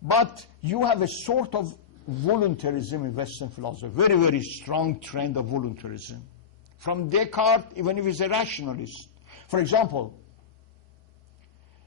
But you have a sort of voluntarism in Western philosophy, very, very strong trend of voluntarism. From Descartes, even if he's a rationalist. For example,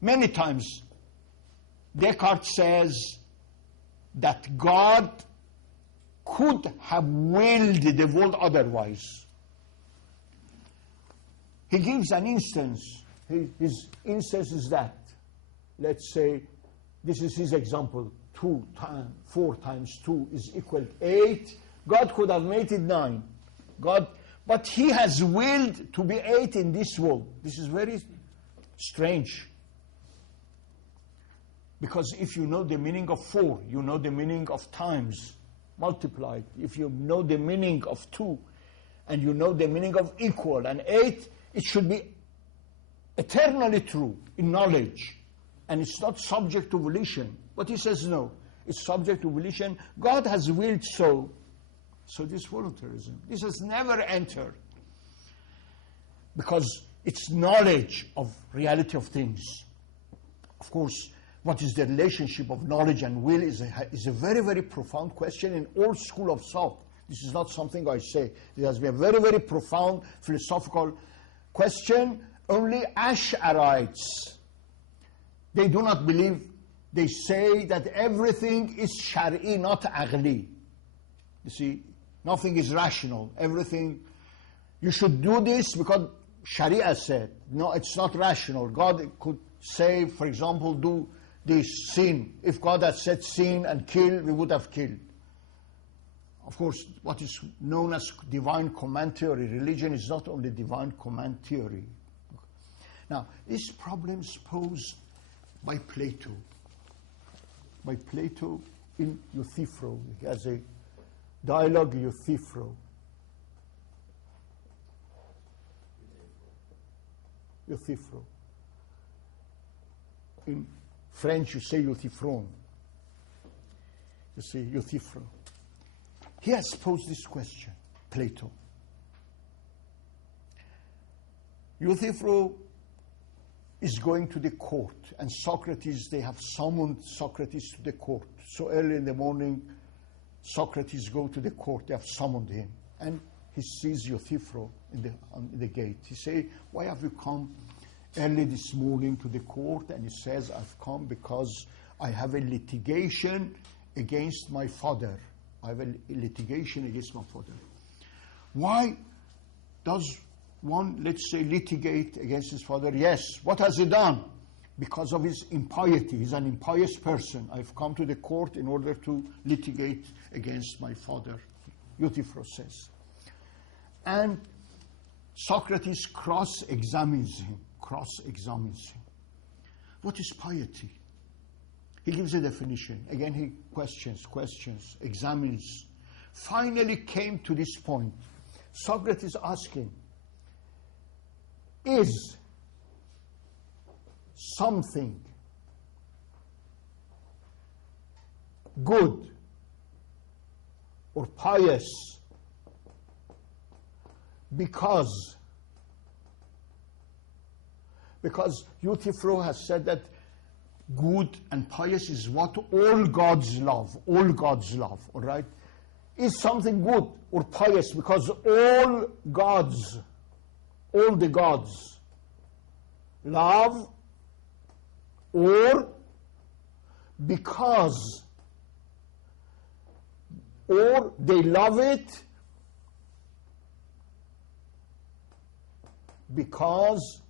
many times Descartes says that God could have willed the world otherwise. He gives an instance. His instance is that, let's say, this is his example, 4 times 2 is equal to 8. God could have made it 9. But he has willed to be 8 in this world. This is very strange. Because if you know the meaning of 4, you know the meaning of times multiplied. If you know the meaning of 2, and you know the meaning of equal and 8, it should be eternally true in knowledge. And it's not subject to volition. But he says no, it's subject to volition. God has willed so. So this voluntarism, this has never entered. Because it's knowledge of reality of things. Of course, what is the relationship of knowledge and will is a very, very profound question in all school of thought. This is not something I say. It has been a very, very profound philosophical question. Only Ash'arites, they do not believe. They say that everything is shari'i, not aqli. You see, nothing is rational. Everything, you should do this because Sharia said. No, it's not rational. God could say, for example, do this sin. If God had said sin and kill, we would have killed. Of course, what is known as divine command theory, religion is not only divine command theory. Now, this problem is posed by Plato. By Plato in Euthyphro. He has a dialogue, Euthyphro. Euthyphro. In French, you say Euthyphron. You see, Euthyphro. He has posed this question, Plato. Euthyphro is going to the court, and Socrates, they have summoned Socrates to the court. So early in the morning, Socrates go to the court, they have summoned him, and he sees Euthyphro on the gate. He say, why have you come early this morning to the court? And he says, I've come because I have a litigation against my father. I have a litigation against my father. Why does one, let's say, litigate against his father? Yes. What has he done? Because of his impiety. He's an impious person. I've come to the court in order to litigate against my father, Euthyphro says. And Socrates cross-examines him. What is piety? He gives a definition. Again, he questions, examines. Finally came to this point. Socrates asked him, is something good or pious because Euthyphro has said that good and pious is what all gods love, all right? Is something good or pious because all the gods love, or because, or they love it because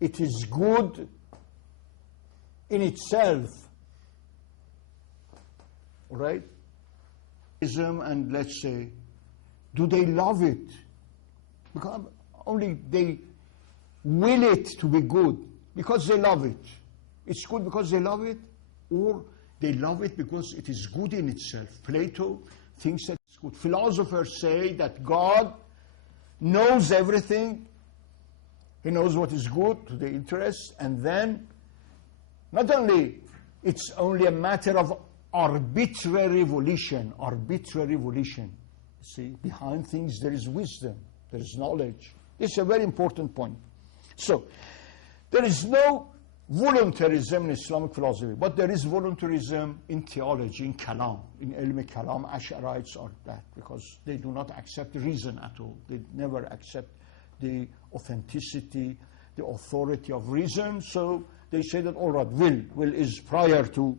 it is good in itself, right? And let's say, do they love it? Because only they will it to be good because they love it. It's good because they love it, or they love it because it is good in itself. Plato thinks that it's good. Philosophers say that God knows everything. He knows what is good to the interest, and then not only it's only a matter of arbitrary volition. See, behind things there is wisdom, there is knowledge. This is a very important point. So, there is no voluntarism in Islamic philosophy, but there is voluntarism in theology, in kalam, in ilm kalam. Ash'arites are that, because they do not accept reason at all. They never accept the authenticity, the authority of reason, so they say that, all right, will is prior to.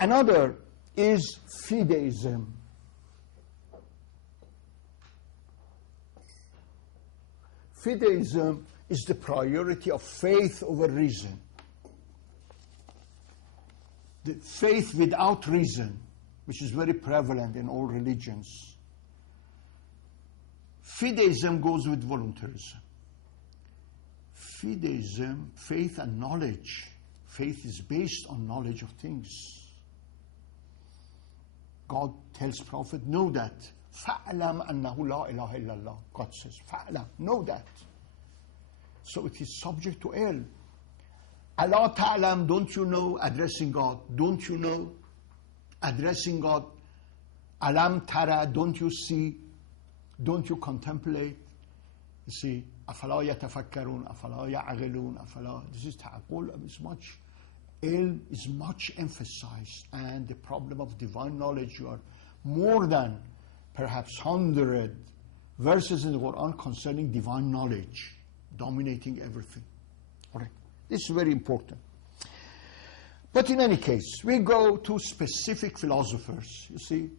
Another is fideism. Fideism is the priority of faith over reason. The faith without reason, which is very prevalent in all religions. Fideism goes with voluntarism. Fideism, faith and knowledge. Faith is based on knowledge of things. God tells Prophet, know that. فَأْلَمْ أَنَّهُ لَا إِلَهَ إِلَّا اللَّهِ. God says, فَأْلَمْ, know that. So it is subject to ilm. أَلَا تَعْلَمْ, don't you know, addressing God. Don't you know, addressing God. أَلَمْ تَرَى, don't you see, don't you contemplate. You see, أَفَلَا يَتَفَكَّرُونَ أَفَلَا يَعْقِلُونَ أَفَلَا. This is ta'aqul, is much, ilm is much emphasized. And the problem of divine knowledge, you are more than perhaps 100 verses in the Quran concerning divine knowledge, dominating everything. All right. This is very important. But in any case, we go to specific philosophers. You see,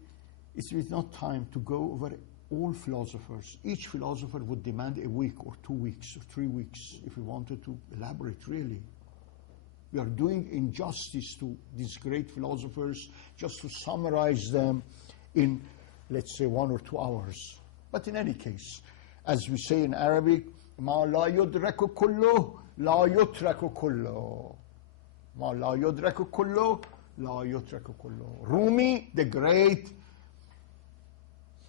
it's not time to go over all philosophers. Each philosopher would demand a week or 2 weeks or 3 weeks if we wanted to elaborate really. We are doing injustice to these great philosophers just to summarize them in, let's say, 1 or 2 hours. But in any case, as we say in Arabic, ما لا يدرك كله لا يترك كله. ما لا يدرك كله لا يترك كله. Rumi, the great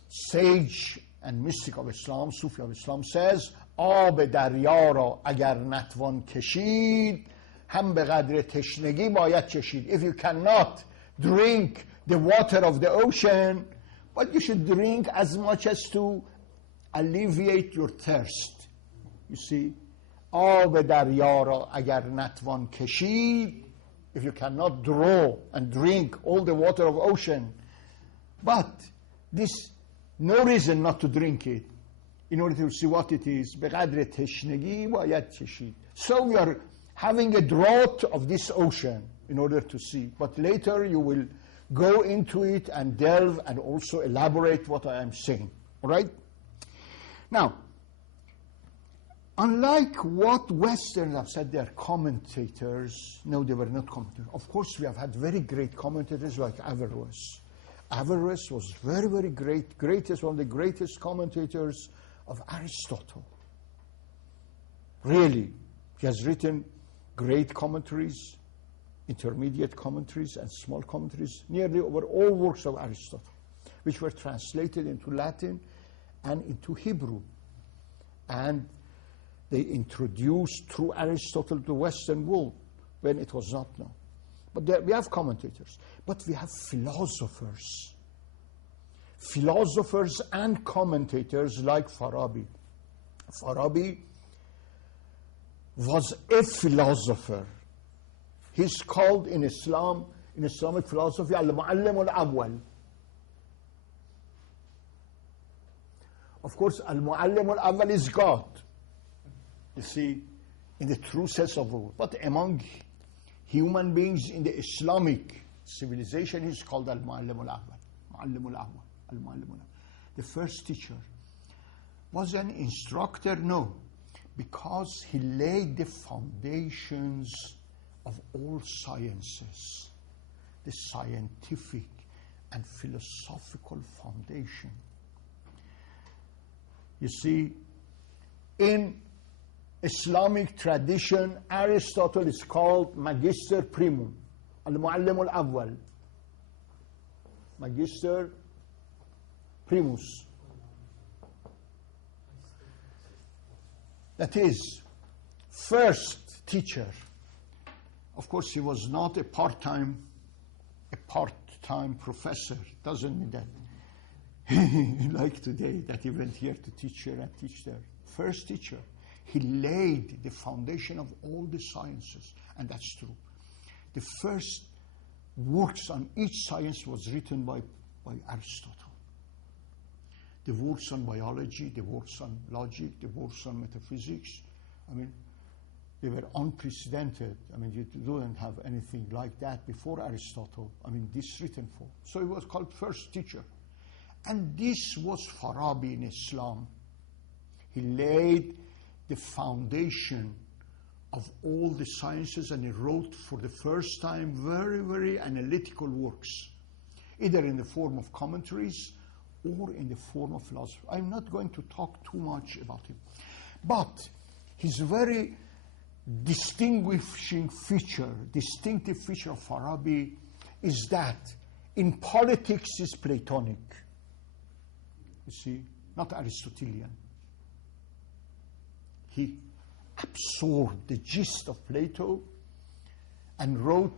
sage and mystic of Islam, Sufi of Islam, says, آب دریا را اگر نتوان کشید هم به قدر تشنگی باید چشید. If you cannot drink the water of the ocean, but you should drink as much as to alleviate your thirst. You see, آب دریا را اگر نتوان کشید, if you cannot draw and drink all the water of ocean, but this, no reason not to drink it, in order to see what it is, بقدر تشنگی باید چشید. So we are having a drought of this ocean in order to see, but later you will go into it and delve and also elaborate what I am saying. All right? Now, unlike what Westerns have said, they are commentators. No, they were not commentators. Of course, we have had very great commentators like Averroes. Averroes was very, very great, one of the greatest commentators of Aristotle. Really, he has written great commentaries, intermediate commentaries, and small commentaries, nearly over all works of Aristotle, which were translated into Latin and into Hebrew. And they introduced through Aristotle the Western world when it was not known. But there, we have commentators. But we have philosophers. Philosophers and commentators like Farabi. Farabi was a philosopher. He's called in Islam, in Islamic philosophy, al-Mu'allim al-Awwal. Of course, al-Mu'allim al-Awwal is God. You see, in the true sense of the word. But among human beings in the Islamic civilization, he's called al-Mu'allim al-Awwal. Mu'allim al-Awwal. Al-Mu'allim al-Awwal. The first teacher. Was an instructor? No. Because he laid the foundations of all sciences. The scientific and philosophical foundation. You see, in Islamic tradition, Aristotle is called Magister Primum, Al-Mu'allim al-Awwal. Magister Primus. That is, first teacher. Of course, he was not a part-time professor. Doesn't mean that like today, that he went here to teach here and teach there. First teacher. He laid the foundation of all the sciences, and that's true. The first works on each science was written by Aristotle. The works on biology, the works on logic, the works on metaphysics, I mean, they were unprecedented. I mean, you don't have anything like that before Aristotle. I mean, this written for. So it was called first teacher. And this was Farabi in Islam. He laid the foundation of all the sciences, and he wrote for the first time very, very analytical works, either in the form of commentaries or in the form of philosophy. I'm not going to talk too much about him. But his very distinctive feature of Farabi is that in politics is Platonic. You see, not Aristotelian. He absorbed the gist of Plato and wrote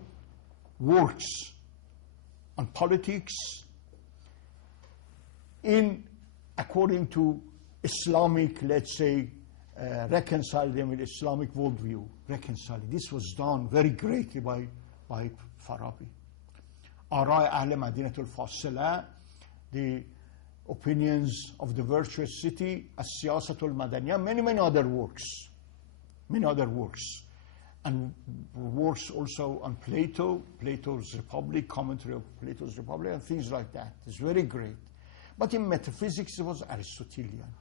works on politics according to Islamic, let's say, reconcile them with Islamic worldview. Reconcile. This was done very greatly by Farabi. Arai Ahl Madinatul Fasila, the opinions of the virtuous city, As-Siyasatul Madaniyah, many other works. Many other works. And works also on Plato, Plato's Republic, commentary of Plato's Republic, and things like that. It's very great. But in metaphysics, it was Aristotelian.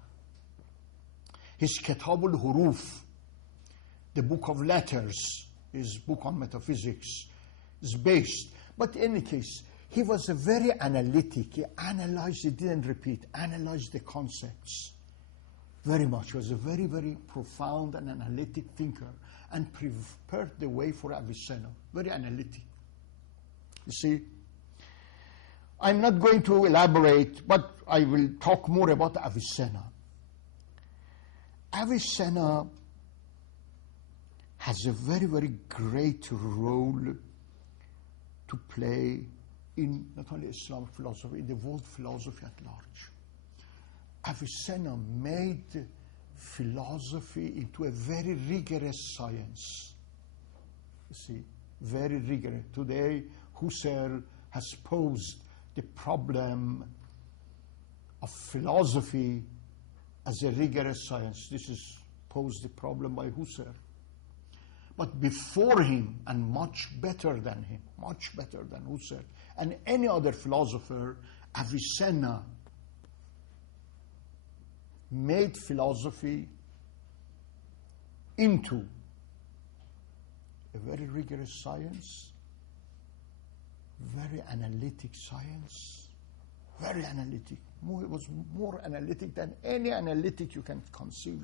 His Kitabul Huruf, the book of letters, his book on metaphysics, is based. But in any case, he was a very analytic. He analyzed, he didn't repeat, analyzed the concepts very much. He was a very, very profound and analytic thinker and prepared the way for Avicenna. Very analytic. You see, I'm not going to elaborate, but I will talk more about Avicenna. Avicenna has a very, very great role to play in not only Islamic philosophy, in the world philosophy at large. Avicenna made philosophy into a very rigorous science. You see, very rigorous. Today, Husserl has posed the problem of philosophy as a rigorous science. This is posed the problem by Husserl. But before him, and much better than him, much better than Husserl, and any other philosopher, Avicenna made philosophy into a very rigorous science, very analytic science, very analytic. It was more analytic than any analytic you can conceive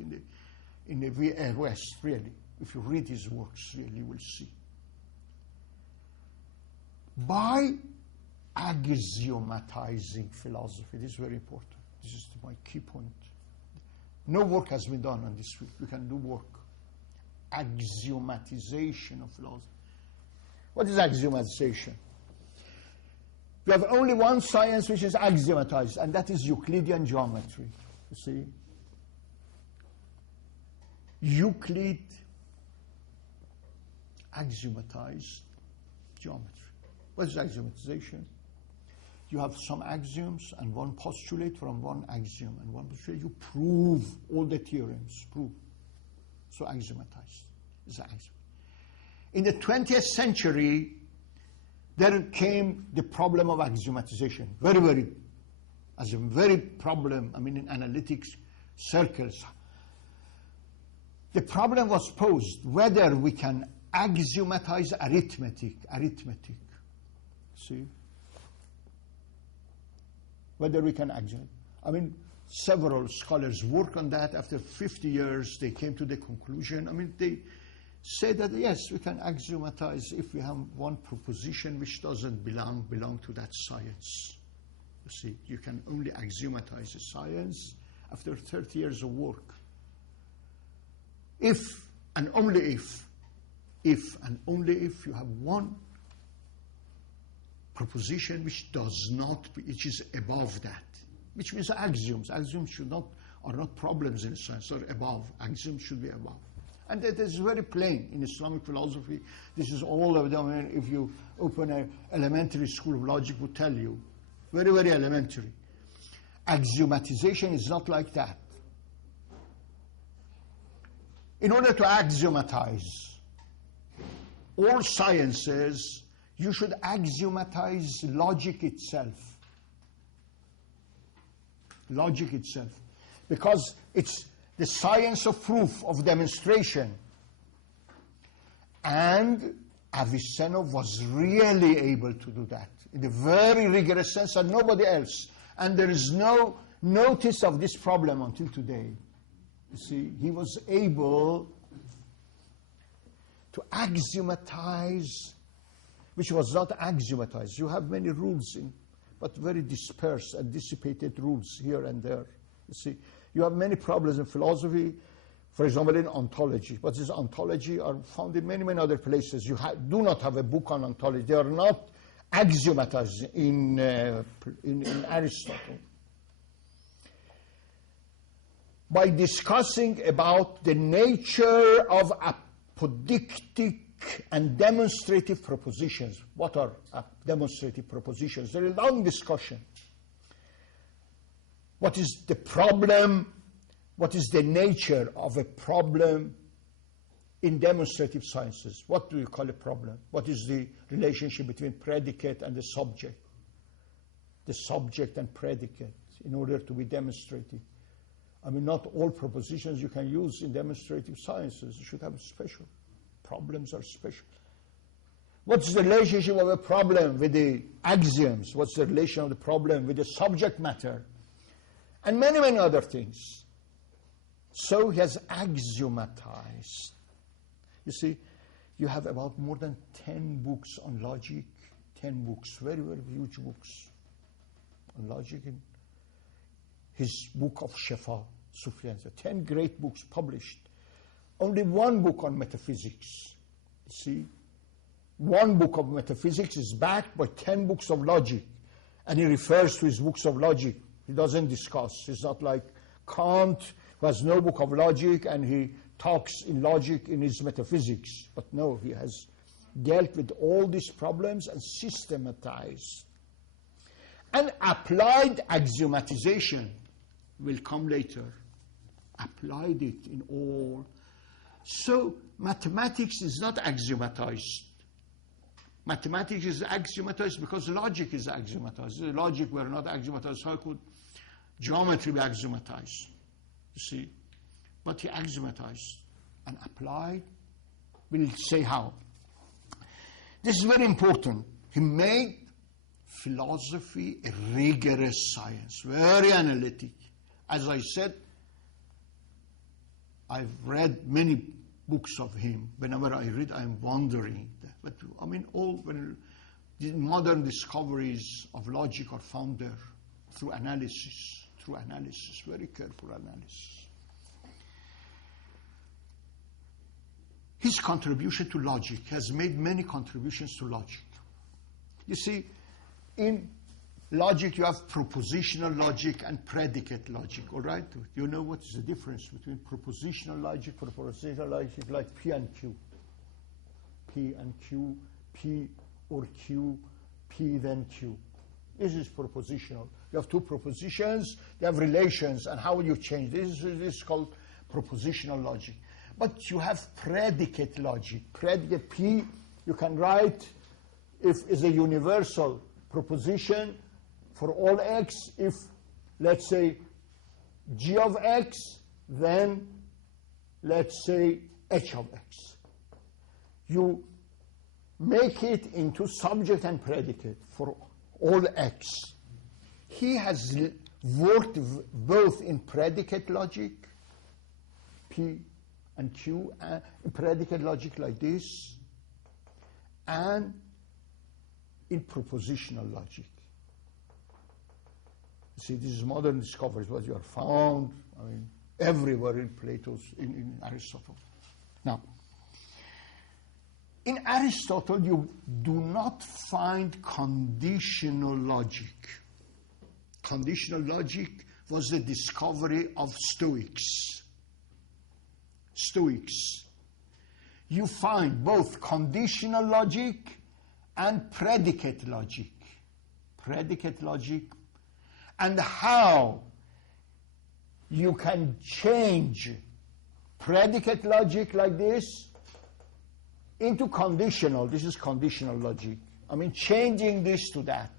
in the West, really. If you read his works, really, you will see. By axiomatizing philosophy, this is very important. This is my key point. No work has been done on this field. You can do work. Axiomatization of philosophy. What is axiomatization? We have only one science which is axiomatized, and that is Euclidean geometry. You see? Euclid axiomatized geometry. What is axiomatization? You have some axioms and one postulate from one axiom and one postulate. You prove all the theorems. Prove. So axiomatized is an axiom. In the 20th century, there came the problem of axiomatization. As a very problem, I mean, in analytics circles. The problem was posed whether we can axiomatize arithmetic. See? Whether we can axiomatize. I mean, several scholars work on that. After 50 years, they came to the conclusion. I mean, they say that, yes, we can axiomatize if we have one proposition which doesn't belong to that science. You see, you can only axiomatize a science after 30 years of work. If and only if you have one proposition which is above that, which means axioms. Axioms should not are not problems in science, they're above. Axioms should be above. And that is very plain in Islamic philosophy. This is all of them. I mean, if you open an elementary school of logic, would tell you. Very, very elementary. Axiomatization is not like that. In order to axiomatize all sciences, you should axiomatize logic itself. Logic itself. Because it's the science of proof, of demonstration. And Avicenna was really able to do that in a very rigorous sense, and nobody else. And there is no notice of this problem until today. You see, he was able to axiomatize, which was not axiomatized. You have many rules, but very dispersed and dissipated rules here and there. You see, you have many problems in philosophy, for example, in ontology. What is ontology are found in many, many other places. You do not have a book on ontology. They are not axiomatized in Aristotle. By discussing about the nature of apodictic and demonstrative propositions. What are demonstrative propositions? There is a long discussion. What is the problem? What is the nature of a problem in demonstrative sciences? What do you call a problem? What is the relationship between predicate and the subject? The subject and predicate in order to be demonstrative. I mean, not all propositions you can use in demonstrative sciences. You should have special. Problems are special. What's the relationship of a problem with the axioms? What's the relation of the problem with the subject matter? And many, many other things. So he has axiomatized. You see, you have about more than 10 books on logic, 10 books, very, very huge books on logic. In his book of Shefa, Sufyan, 10 great books published. Only one book on metaphysics. You see, one book of metaphysics is backed by 10 books of logic. And he refers to his books of logic. He doesn't discuss. It's not like Kant, who has no book of logic, and he talks in logic in his metaphysics. But no, he has dealt with all these problems and systematized. And applied axiomatization will come later. Applied it in all. So mathematics is not axiomatized. Mathematics is axiomatized because logic is axiomatized. The logic were not axiomatized. How could geometry be axiomatized? You see? But he axiomatized and applied. We'll say how. This is very important. He made philosophy a rigorous science, very analytic. As I said, I've read many books of him. Whenever I read, I'm wondering. But I mean, when the modern discoveries of logic are found there through analysis, very careful analysis. His contribution to logic has made many contributions to logic. You see, in logic you have propositional logic and predicate logic, all right? You know what is the difference between propositional logic like P and Q. P and Q, P or Q, P then Q. This is propositional. You have two propositions, they have relations, and how will you change? This is called propositional logic. But you have predicate logic. Predicate P, you can write if is a universal proposition for all x. If, let's say, g of x, then let's say h of x. You make it into subject and predicate for all x. He has worked both in predicate logic, P and Q, in predicate logic like this, and in propositional logic. You see, this is modern discoveries, what you are found, I mean, everywhere in Plato's, in Aristotle. Now, in Aristotle, you do not find conditional logic. Conditional logic was the discovery of Stoics. Stoics. You find both conditional logic and predicate logic. Predicate logic, and how you can change predicate logic like this into conditional. This is conditional logic. I mean, changing this to that.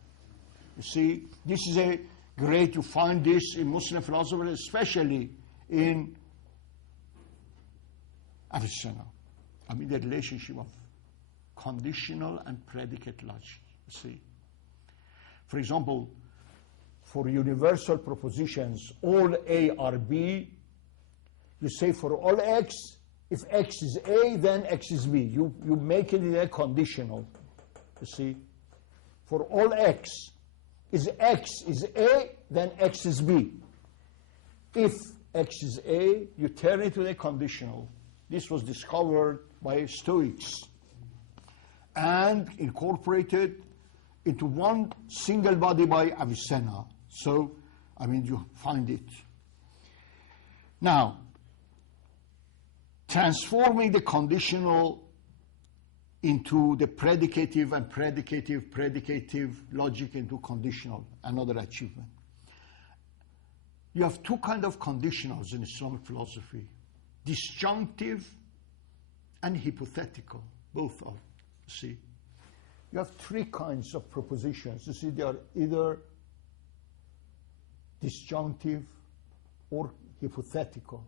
You see, this is a great, you find this in Muslim philosophy, especially in Avicenna. I mean, the relationship of conditional and predicate logic. You see, for example, for universal propositions, all A are B, you say for all X, if X is A, then X is B. You make it in a conditional. You see, for all X is A, then X is B. If X is A, you turn it to a conditional. This was discovered by Stoics and incorporated into one single body by Avicenna. So, I mean, you find it. Now, transforming the conditional into the predicative and predicative logic into conditional, another achievement. You have two kinds of conditionals in Islamic philosophy: disjunctive and hypothetical, both are. See, you have three kinds of propositions. You see, they are either disjunctive or hypothetical.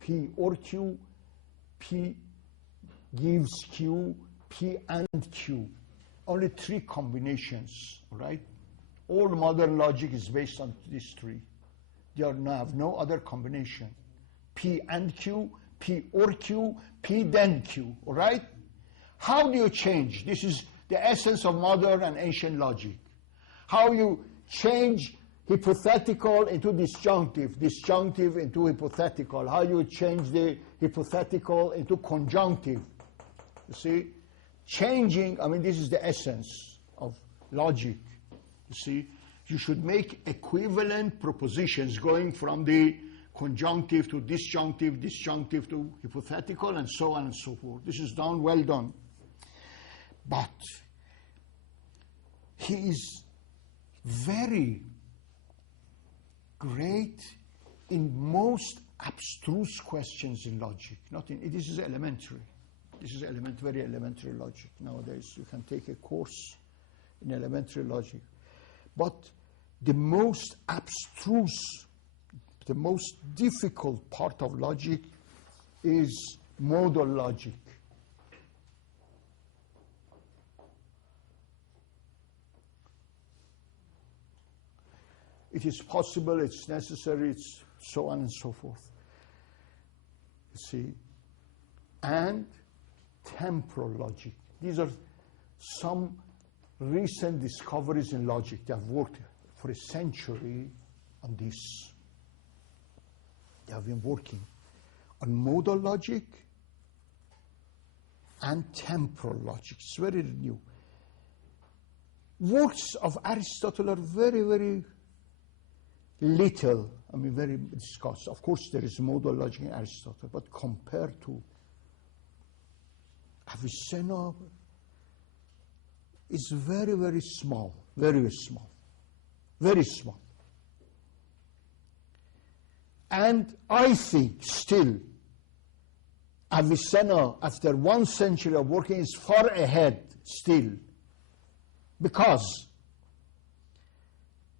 P or Q, P gives Q, P and Q. Only three combinations, right? All modern logic is based on these three. They have no other combination. P and Q, P or Q, P then Q, all right? How do you change? This is the essence of modern and ancient logic. How you change hypothetical into disjunctive, disjunctive into hypothetical. How you change the hypothetical into conjunctive. You see? Changing, I mean, this is the essence of logic. You see? You should make equivalent propositions going from the conjunctive to disjunctive, disjunctive to hypothetical, and so on and so forth. This is done, well done. But he is very great in most abstruse questions in logic. This is elementary. This is very elementary logic. Nowadays, you can take a course in elementary logic. But the most abstruse, the most difficult part of logic is modal logic. It is possible, it's necessary, it's so on and so forth. You see? And temporal logic. These are some recent discoveries in logic. They have worked for a century on this. They have been working on modal logic and temporal logic. It's very new. Works of Aristotle are very, very little, very discussed. Of course, there is modal logic in Aristotle, but compared to Avicenna, is very, very small, very small, very small. And I think still Avicenna, after 1 century of working, is far ahead still, because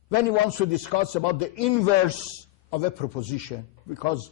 when he wants to discuss about the inverse of a proposition, because